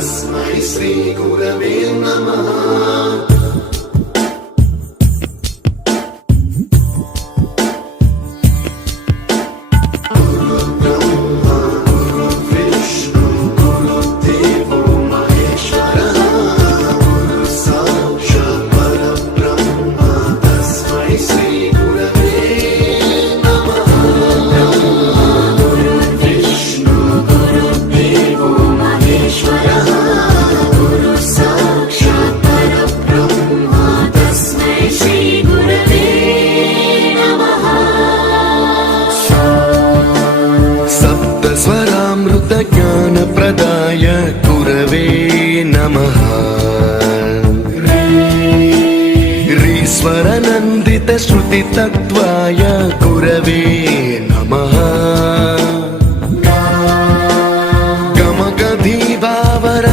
श्री गुरवे नमः। स्वरामृत ज्ञान प्रदाय गुरवे नमः। रीश्वर नन्दित श्रुति तत्त्वाय गुरवे नमः।